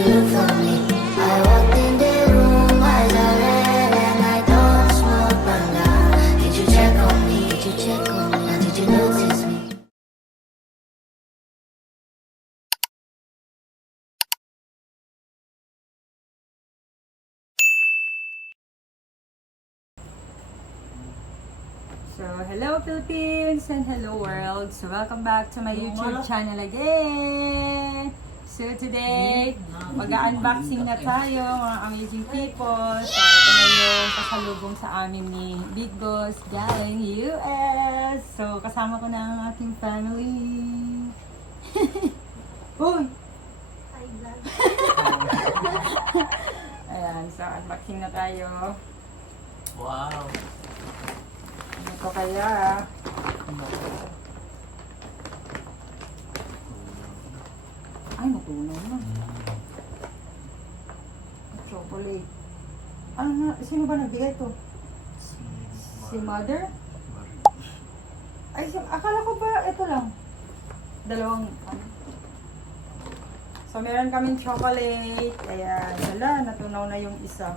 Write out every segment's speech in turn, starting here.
you look for me? I walked in the room, eyes are red, and I don't smoke banga. Did you check on me? Did you check on me? Or did you notice me? So, hello Philippines and hello world. So, welcome back to my YouTube channel again. So, today, mag-unboxing na tayo mga amazing people. So, ito na yung pasalubong sa amin ni Big Boss galing US. So, kasama ko na ang aking family. Uy! Ayan, so unboxing na tayo. Wow! Ano ko kaya? Ay, natunaw na. Chocolate. Ano nga? Sino ba nagbigay ito? Si Mother? Ay, akala ko ba ito lang? Dalawang, So, meron kaming chocolate. Ayan. Wala, natunaw na yung isa.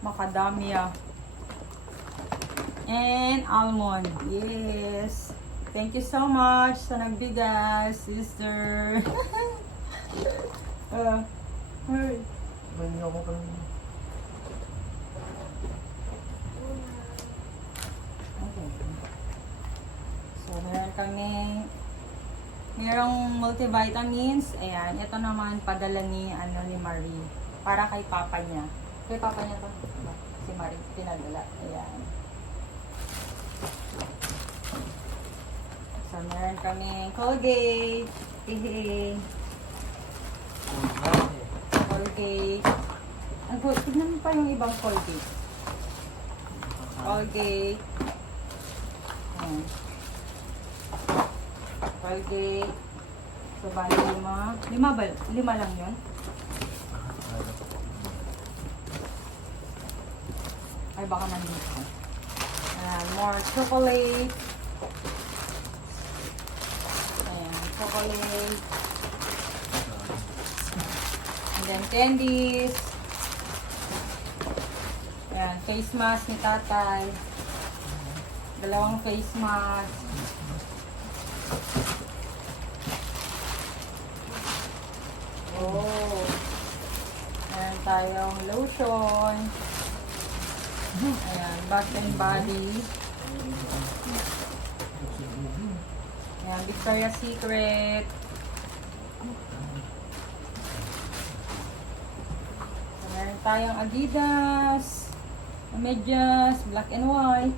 Macadamia. And almond. Yes. Thank you so much sa nagbigay, sister. Hey. May ako pa rin. Okay. So, merong multivitamins. Ayan. Ito naman, padala ni Marie. Para kay papa niya. Kay papa niya to. Si Marie, pinadala. Ayan. So, meron kaming Colgate. Hehe. Colgate. Tignan mo pa yung ibang Colgate. Colgate. Ayan. Colgate. So, bali lima lang yun. Ay, baka nandito. More chocolate. Ayan, chocolate. And then candies. Ayan, face mask ni tatay. Dalawang face mask. Oh. Meron tayong lotion. Ayan, Bath and Body. Ayan, Victoria's Secret. So, meron tayong Adidas. Medyas, black and white.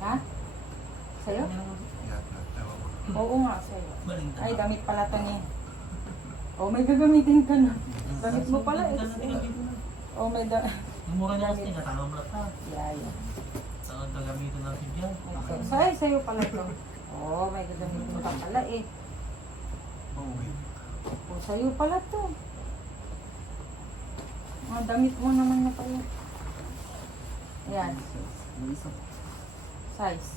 Ha? Sa'yo? Oo nga, sa'yo. Ay, damit pala to ni. Oh, may gagamitin ka na. Damit mo pala eh. Oh, may Yung mura na kasi natanong mo lang ka. Yeah. Saan gagamitin natin dyan? Okay. So, ay, sa'yo pala ito. Oh, may gagamitin ka pala eh. Oh, sa'yo pala to. Mga damit mo naman na pala. Ayan. Size.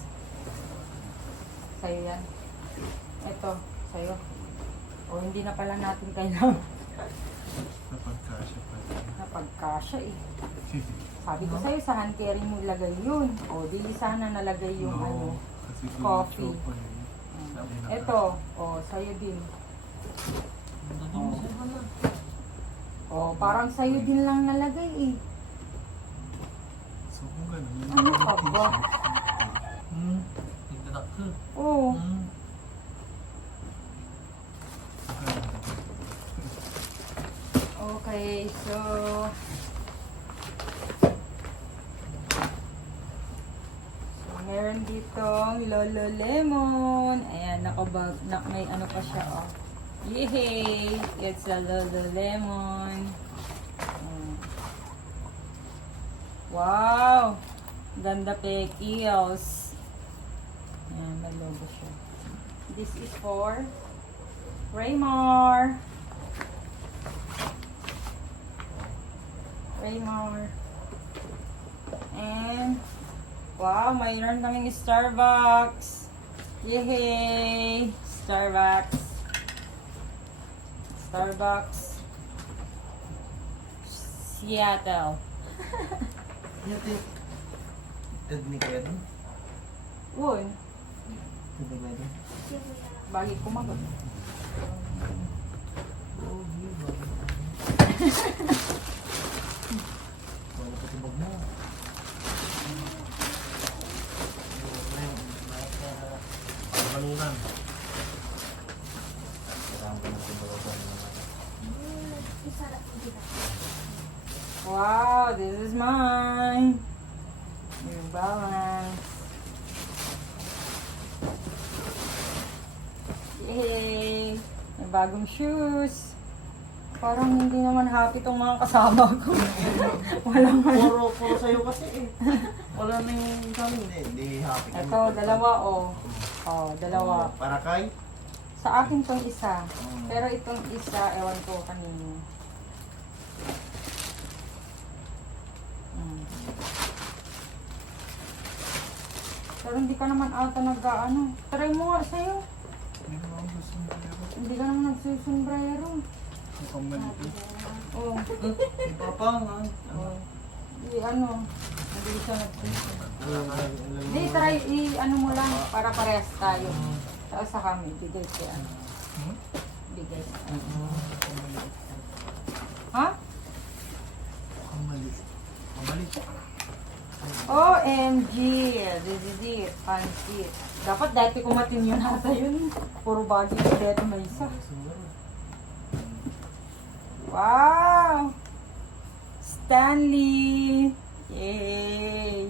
Sa'yo yan. Ito, sa'yo. O, hindi na pala natin kailangan. Napagkasya eh. Sabi ko sa'yo, sa hand carry mo ilagay yun. O, di sana nalagay yung coffee. Ito, o, sa'yo din. O, parang sa'yo din lang nalagay eh. Ano ka ba? Tigdadak ka. Oo. Okay, so meron ditong Lolo Lemon. Ayan, may ano pa siya, oh. Yehey! It's a Lolo Lemon. Wow! Ganda pekils. Ayan, may logo siya. This is for Raymar. And wow, mayroon kaming Starbucks. Yay! Starbucks. Starbucks. Seattle. Ito yung... Ed ni Kuya dun? Won. Ed ni Kuya dun? Bagi kumagot. Oh, diba? Wala pa tibag mo. Baluran. Kasama ko na tibag. Wow, this is mine. New Balance. Yay! May bagong shoes. Parang hindi naman happy tong mga kasama ko. Walang Puro sa'yo kasi eh. Wala na yung kami. Hindi happy kami. Ito, dalawa oh. Oh, dalawa. Para kay? Sa akin tong isa. Pero itong isa, ewan ko kanino. Pero hindi ka naman ata nag-ano. Try mo nga sa'yo. Hindi ka naman nagsusumbrero. Oo. Papa nga. Hindi ano. Hindi siya nagsusumbrero. Hindi, try i-ano mo lang para parehas tayo. Tapos sa kami, bigay siya. Bigay siya. Ha? Kamali. OMG! This is it. Fancy. Dapat dati kumatin yun ata yun. Puro bagay ko dito may isa. Wow! Stanley! Yay!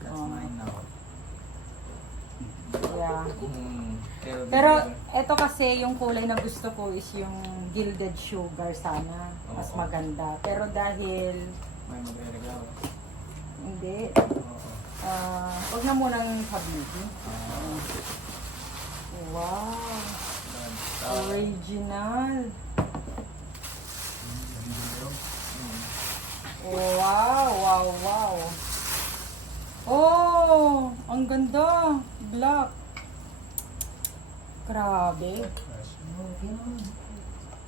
That's mine now. Yeah. Pero Pero ito kasi yung kulay na gusto ko is yung gilded sugar sana. Mas Oo. maganda. Pero dahil may magre-regalo. hindi, Oo. wag na munang sabihin. Wow! Original! Wow! Wow! Wow! Oh! Ang ganda! Black! Grabe!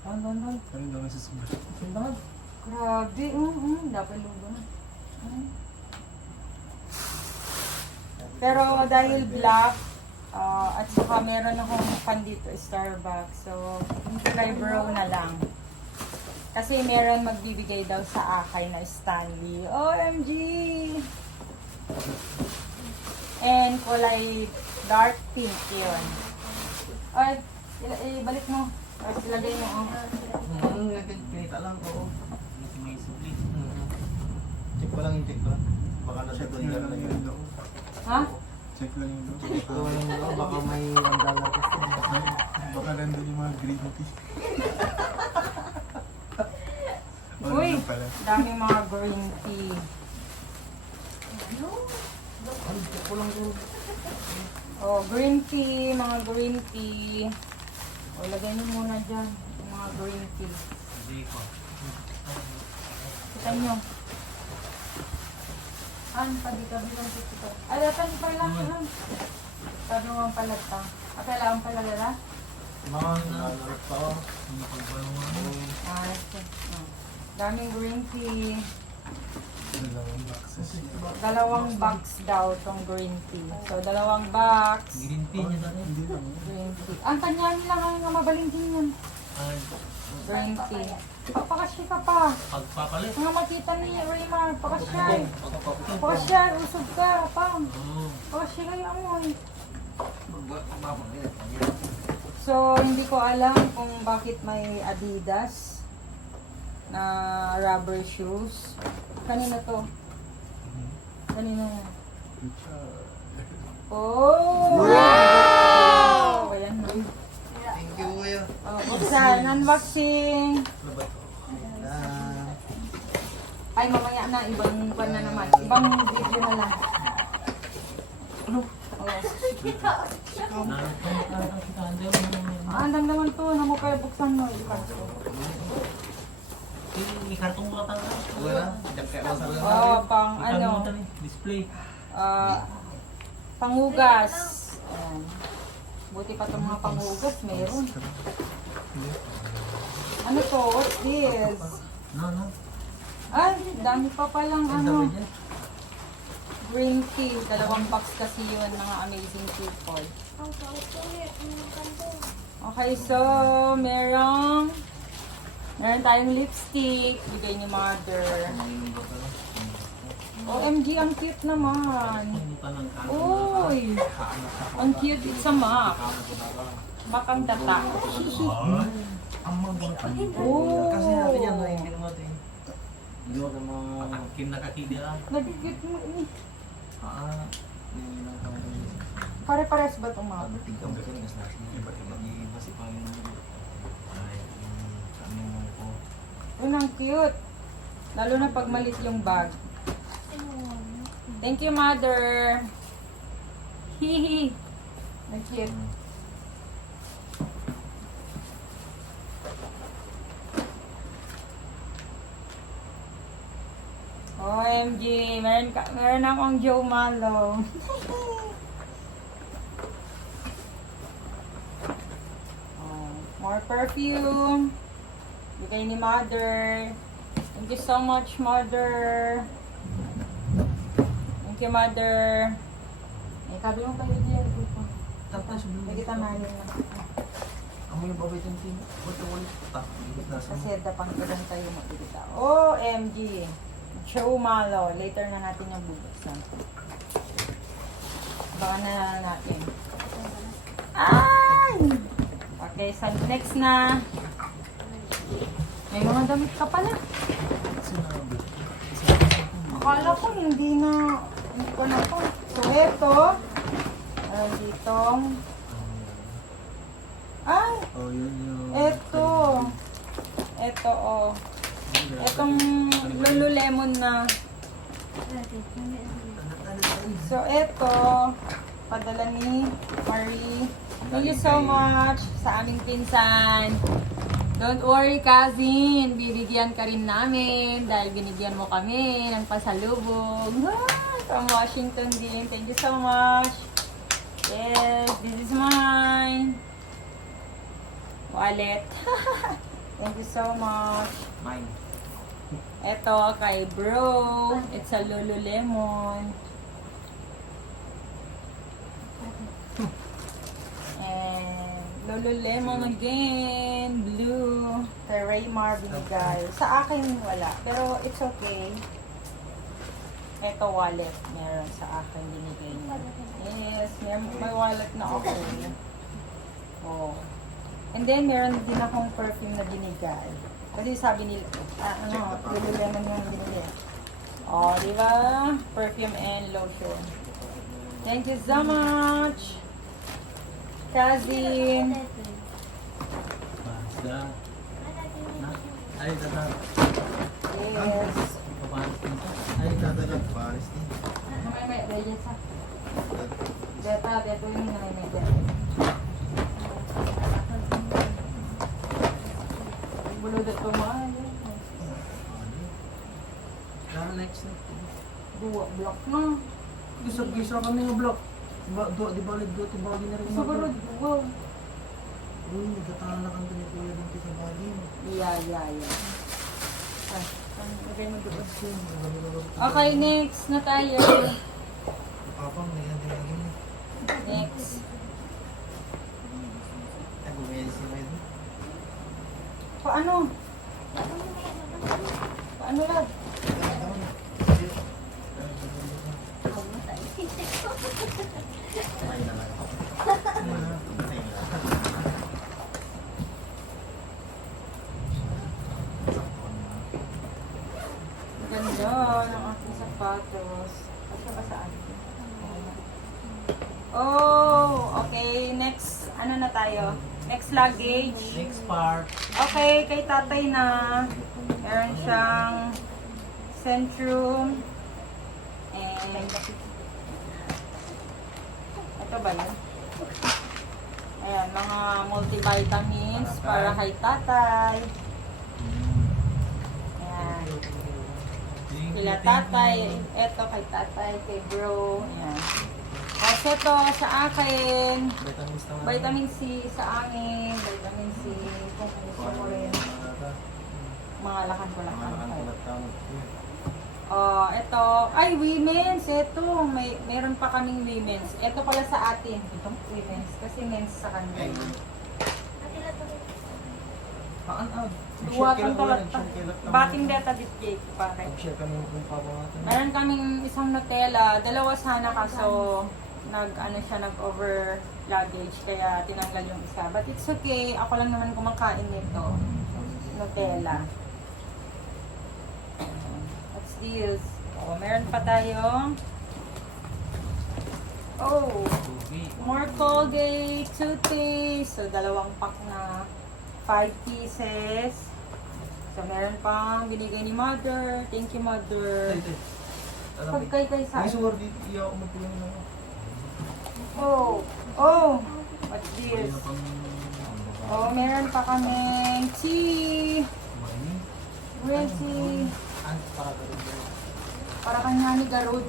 Ang ganda! Grabe! Dapat lugo na. Pero dahil black, at saka meron akong fan dito, Starbucks. So, try brown na lang. Kasi meron magbibigay daw sa akin na Stanley. OMG! And kulay dark pink yun. Ay, ibalik mo. Tapos ilagay mo. Pinita lang ko. May supli. Check ko lang yung check ko lang. Baka nasa doon ka na yun. Ha? Check lang yung loob. Check ko lang baka may $1 kasi. Baka nandun yung mga green tea. Uy, Ano pala? daming mga green tea. Ay, check ko lang doon. Oh, green tea, mga green tea. O, lagay niyo muna dyan, yung mga green tea. Hindi ko. Kita nyo. Padi-tabi lang ito. Ay, datan pa lang. Sabi mo ang palata. Kailangan pala lala? Mga nalarap pa ako. Ito. Daming green tea. Dalawang boxes. Dalawang box daw tong green tea. So, dalawang box. Green tea niya dati. Hindi lang. Green tea. Ang kanya nila nga mabaling din yan. Ay, Green tea. Pakasya ka pa. pagpapalit. Nga makita ni Raymar. Pakasya. Pagpapalit. Pakasya. Usog ka. Pang. Oo. Pakasya kayo amoy. Pagpapalit. So, hindi ko alam kung bakit may Adidas na rubber shoes. Kanina to? Kanina yan? Oh! Wow! Ayan na. Thank you, kuya. Oh, buksan. Unboxing. Ay, mamaya na. Ibang pan na naman. Ibang video na lang. Oh. Ang naman to. Namo kayo buksan mo. Ikartong mo lang Oh, pang ano. Display. Ah, Panghugas. Ayan. Buti pa itong mga panghugas, meron. Ano to? What's this? No. Ay, dami pa palang Ang ano. dami dyan. Green tea. 2 box kasi yun, mga amazing people. Okay, so meron tayong lipstick. Bigay ni mother. OMG, ang cute naman. Uy! Ang cute, it's a map. Bakang tata. Ang mga Oh! kasi natin yan, no, hindi naman ito. Hindi mo mga patakin na kakidi ah. Nag-cute mo eh. Hindi lang kami. Pare-pares ba itong map? Bating ka ba rin gas natin? Iba si Panginoon. Ay, kami mo po. Yun, ang cute. Lalo na pag malit yung bag. Thank you, mother. Hihi. Ang cute. OMG, meron akong Joe Malo. Oh, more perfume. Bigay ni mother. Thank you so much, mother. Thank you, mother. May kabi mo kayo dyan. Tapos, Lagi tamanin na. Amo yung babay ng team. Ba't yung walit pa? Kasi dapang ilan tayo magkita. OMG. Joe Malo. Later na natin yung bubuksan. Baka na natin. Ay! Okay, so next na. May mga damit ka pala. Sinabi. Akala ko hindi ko na to. So, eto. Ditong. Ay! Oh, yun yung... Eto. Eto, oh. Etong Lululemon na. So, eto. Padala ni Marie. Thank you so much sa aming pinsan. Don't worry, cousin. Bibigyan ka rin namin dahil binigyan mo kami ng pasalubong. From Washington din. Thank you so much. Yes, this is mine. Wallet. Thank you so much. Mine. Ito kay bro. It's a Lululemon. And Lululemon again. Blue. Kay Raymar binigay. Sa akin wala. Pero it's okay. Ito wallet. Meron sa akin binigay niya. Yes. May wallet na ako. Oh. And then meron din akong perfume na binigay. Kasi sabi nila, Lululemon yung binigay. Oh, di ba? Perfume and lotion. Thank you so much. Cousin. Basta. Ay, tata. Yes. Papalit nito. Ay, tata lang. Paris din. May reyes ha. Dito yung nanay. Buludot ko mo. Kaya next na. Dua block na. Gisa kami ng block. Di ba ulit doon? Tiba na rin Siguro dua. Uy, nagkatahan na kami ni Kuya dito sa bali. Yeah. Ay, lagay mo doon. Okay, next na tayo. Papang, may yan din lagi mo. Next. Ay, bumili si Red. Paano? Paano lang? Ay, na lang. Ganda ng aking sapatos. Kasi ba saan? Oh, okay. Next, ano na tayo? Next luggage. Next part. Okay, kay tatay na. Meron siyang Centrum. And ito ba yun? Ayan, mga multivitamins para kay tatay. Ayan. Sila tatay. Ito kay tatay, kay bro. Ayan. Kasi ito sa akin, Vitamins naman. vitamin C sa akin, vitamin C, kung gusto mo rin. Mga lakan ko lang. Oh, ito. Ay, women's. Ito. Meron pa kaming women's. Ito pala sa atin. Ito, women's. Kasi men's sa kanila. Duwatang talata. Bating data dit cake, pare. Share kami kung paano natin. Meron kaming isang Nutella. Dalawa sana kaso nag-over luggage. Kaya tinanggal yung isa. But it's okay. Ako lang naman kumakain nito. Nutella. What's this? Oh, meron pa tayong more Colgate toothpaste. So, dalawang pack na 5 pieces. So, meron pang binigay ni Mother. Thank you, Mother. Pagkay sa... Ay, suwar dito. Iya ako magpulang na ako. Oh! What's this? Oh, meron pa kaming tea. Green tea. Para kanya ni Garud.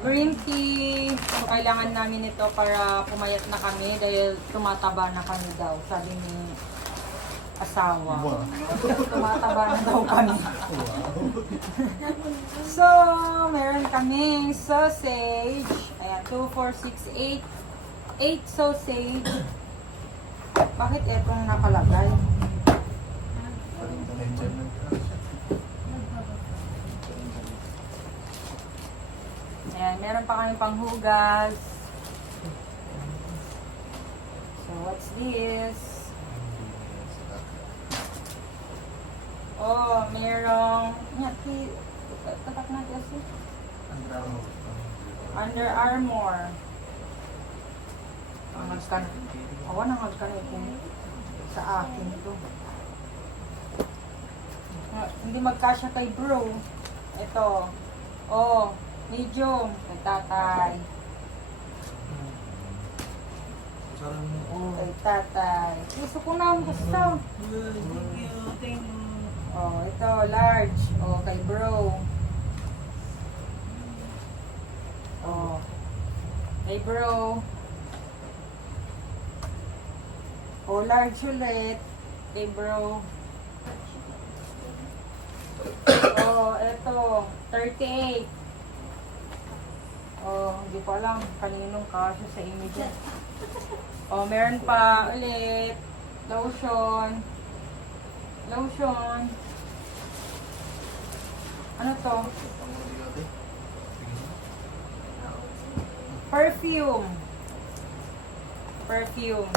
Green tea. So, kailangan namin ito para pumayat na kami dahil tumataba na kami daw. Sabi ni asawa. Wow. Tumataba na daw kami. So, meron kaming sausage. Ayan, 2, 4, 6, 8. 8 sausage. Bakit etong nakalagay? Nandiyan lang ka. Ayan, meron pa kami panghugas. So, what's this? Oh, merong... Tatak na kasi. Under Armour. Angag ka na. Awan, angag ka na kung sa akin ito. Hindi magkasya kay bro. Ito. Oh, medium. Kay tatay. Kay tatay. Gusto ko na ang gusto. Oh, ito, large. Oh, kay bro. Oh. Kay bro. Oh, large ulit. Kay bro. Oh, ito. 38. Oh, hindi ko alam kaninong kasyo sa inyo dyan. Oh, meron pa ulit. Lotion. Lotion. Ano to? Perfume. Perfume.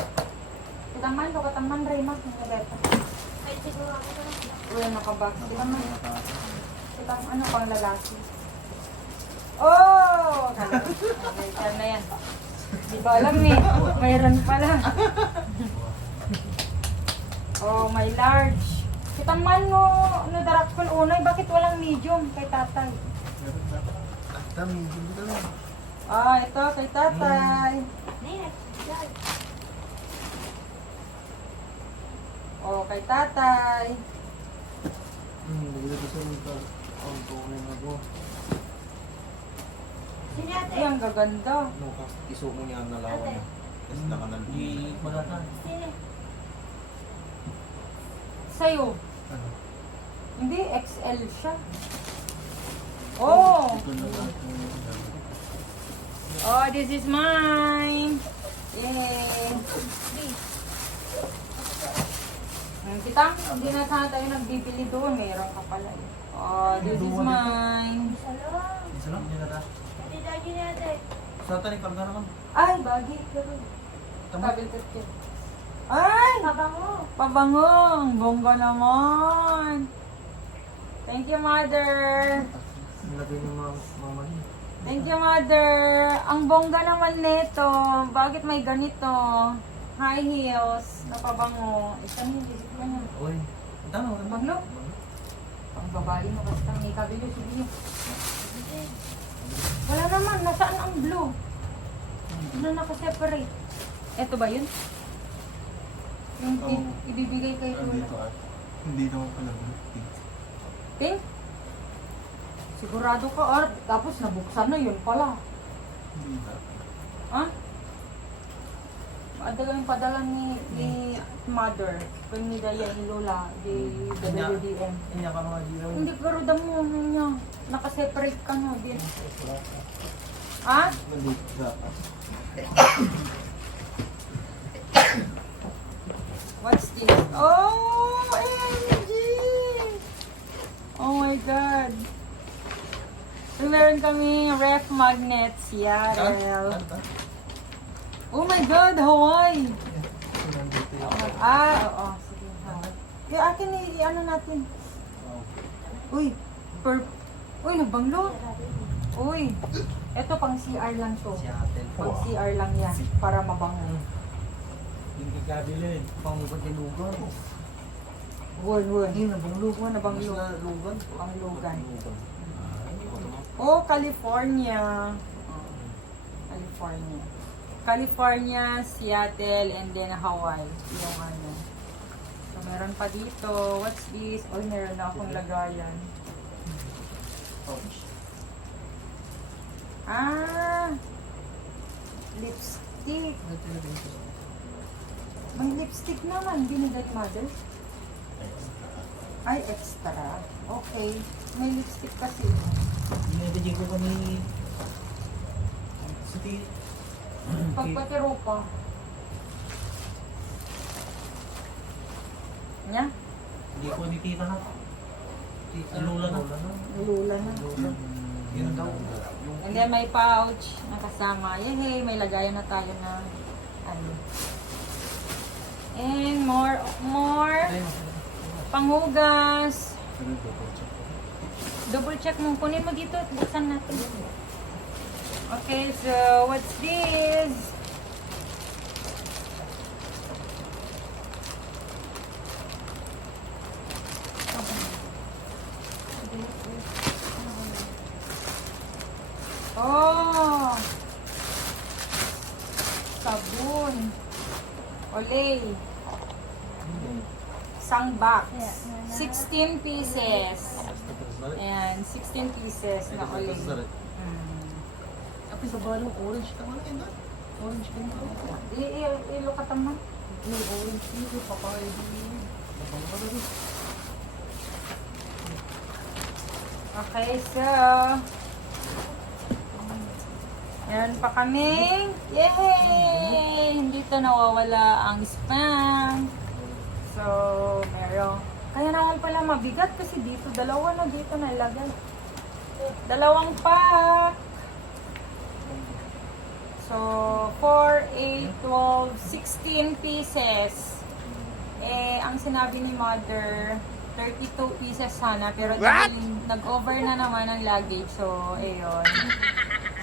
Kitaman to, kataman Rayma. Nagabeta. Uy, nakabox. Kitaman. Kitaman, ano pang lalaki? Oh! Okay, yan na yan. Di ko alam eh. Mayroon pala. Oh, may large. Kitaman mo, ano darak ko unay, bakit walang medium kay tatay? Ah, ito kay tatay. Oh, kay tatay. Ay, ang gaganda. Iso mo niya ang nalawan niya. Kasi nakanan. Di magatan. Sa'yo. Hindi, XL siya. Oh! Oh, this is mine. Yay! Kita, hindi na sana tayo nagbibili doon. Meron ka pala. Oh, this is mine. Isa lang, hindi na ta. Sa tani, karga naman. Ay, bagay. Kabil ka. Ay! Pabango. Pabangong. Bongga naman. Thank you, Mother. Nilagay niyo mama niya. Thank you, Mother. Ang bongga naman nito. Bakit may ganito? High heels. Napabango. Isa niyo, isip mo niya. Uy, tama. Maglo. Ang babae mo basta may kabilo. Sige. Wala naman. Nasaan ang blue? Ano nakaseparate? Ito ba yun? Yung ibibigay kay Andito Lola. at hindi naman pala pink. Pink? Sigurado ka, or tapos nabuksan na yun pala. Hindi na. Ha? Padala ni mother. Kung ni Daya ni Lola, di WDM. Inya ka mga giro. Hindi pero damo niya. Nakaseparate ka na din. Ha? Nandito dapat. What's this? Oh, MG! Oh my God. So, meron kami ref magnets. Yeah, Rel. Oh my God, Hawaii! Oo. Sige, Hawaii. Kaya akin ano natin. Uy, Uy, nagbanglo. Uy, eto pang CR lang to. Pang CR lang yan, para mabango. Hindi kabili. Pangubot ni Lugan. Won. Hindi, nabanglo. Nabanglo. Lugan. Panglugan. Oh, California. California, Seattle, and then Hawaii. Yung ano. So, meron pa dito. What's this? Oh, meron na akong lagayan. Ah! Lipstick. May lipstick naman. Binigay mother. Ay, extra. Okay. May lipstick kasi. Binibigyan ko kami sa Pagpatiro pa. Nya? Hindi ko ni tita na. Lula na. Lula na. Yun daw. And then may pouch na kasama. Yay, may lagayan na tayo na ano. And more panghugas. Double check mo. Kunin mo dito at buksan natin. Okay, so what's this? Oh! Sabon. Olay. Isang box. 16 pieces. Ayan, 16 pieces na olay. Tapi sa balong orange ka man yun. Orange ka man. Ilo ka taman. Yung orange dito, papaya dito. Okay, so meron pa kaming yay! Hindi to nawawala ang spam. So, meron. Kaya naman pala mabigat kasi dito, dalawa na dito na ilagay. Dalawang pack. So, 4, 8, 12, 16 pieces. Eh, ang sinabi ni mother, 32 pieces sana. Pero dahil nag-over na naman ang luggage. So, ayun.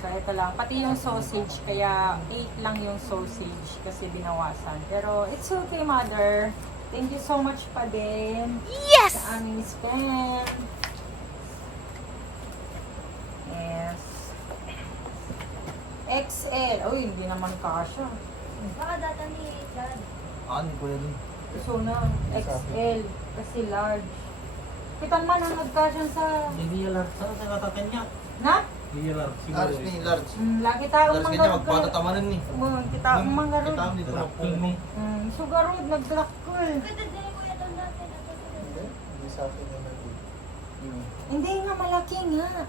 So, ito lang. Pati yung sausage. Kaya 8 lang yung sausage kasi binawasan. Pero, it's okay, mother. Thank you so much pa din. Yes! Sa aming spam. Yes. XL. Uy, hindi naman kasha. Baka data ni Dad. Ano ko yun? So na, XL. Kasi large. Kitang man ang nagkasya sa... Hindi yan large. Saan sa katakanya? Na? Hindi yan large. Large ni large. Lagi taong Large kanya manggarod magpatatamanan ni. Kita ang manggarod. Kita ni King mo. Sugarod, nag-blackpool. Ganda din ko yan doon natin. Hindi sa akin yung nag-i. Hindi nga, malaki nga.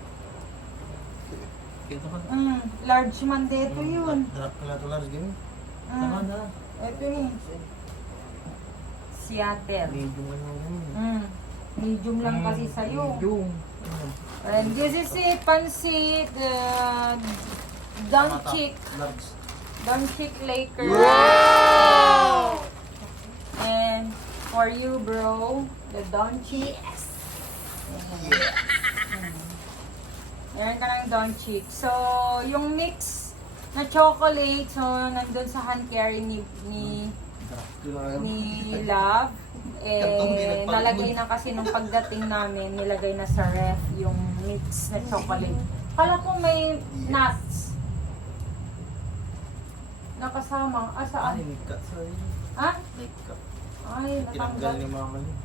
Kito ka. Large man dito yun. Drop ka na to large game. Tama na. Ito ni Seattle. Medium ano yun. Medium lang kasi sa'yo. Medium. And this is it, pansit, Donchik. Large. Donchik Laker. Wow! And for you, bro, the Donchik. Yes! Meron ka ng Donchik. So, yung mix na chocolate, so, nandun sa hand carry ni Love. Eh, nalagay na kasi nung pagdating namin, nilagay na sa ref yung mix na chocolate. Kala ko may nuts. Nakasama. Saan? May cut sa Ha? may cut. Ay, Tinanggal natanggal. ni mama niya.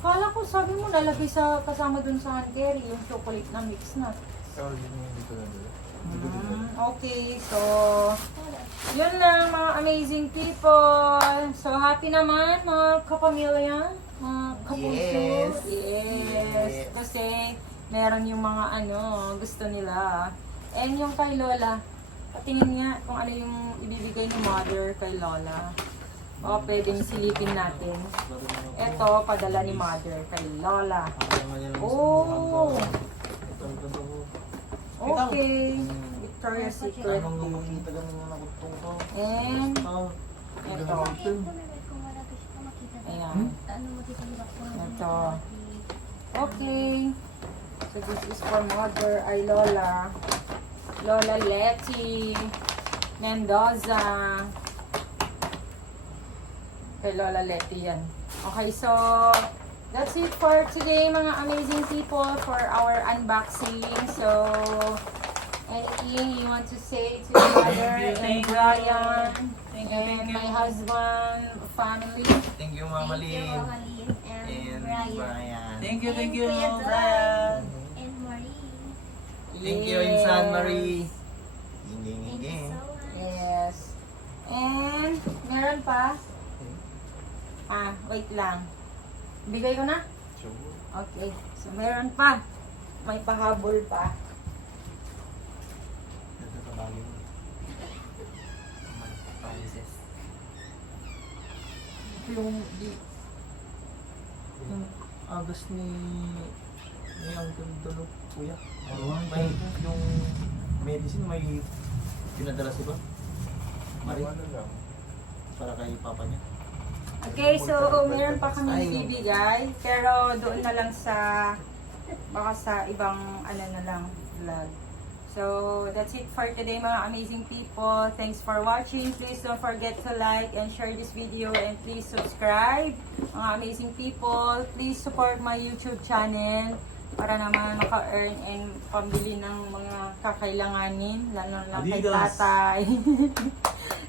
Kala ko, sabi mo, nalagay sa kasama dun sa hand carry, yung chocolate na mix na. Ikaw yun yung hindi ko nandun. Okay, so yun lang mga amazing people. So happy naman mga kapamilya, mga kapuso. Yes. Yes. Kasi meron yung mga gusto nila. And yung kay Lola, patingin nga kung ano yung ibibigay ni mother kay Lola. O pwedeng silipin natin. Ito, padala ni mother kay Lola. Oh! Okay. Victoria's Secret. Anong makita ganun yung nakutong ko? And Oh, ito. Ayan. Ito. Okay. So this is for mother ay Lola. Lola Letty Mendoza. Kay Lola Letty yan. Okay, so that's it for today mga amazing people for our unboxing. So anything you want to say to your mother and Brian and my husband, family? thank you, Mama Lynn. and And Brian. Brian. Thank you, Kuya John Brian. And Marie. Thank you, Insan Marie. Thank you Ging. so much. Yes. And meron pa? Wait lang. Bigay ko na? Okay. So meron pa. May pahabol pa. Yung August ni Uncle Dolo, kuya. May yung medicine may pinadala si ba? Marie, Ano lang? para kay papa niya. Okay, so meron pa kami ibibigay. Pero doon na lang sa baka sa ibang na lang vlog. So that's it for today mga amazing people. Thanks for watching. Please don't forget to like and share this video and please subscribe. Mga amazing people, please support my YouTube channel para naman maka-earn and pambili ng mga kakailanganin, lalo na kay tatay.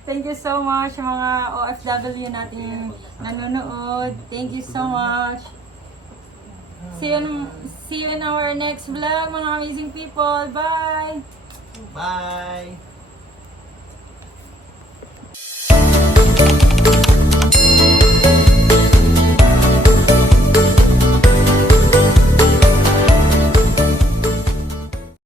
Thank you so much mga OFW natin nanonood. Thank you so much. See you in our next vlog, mga amazing people. Bye! Bye!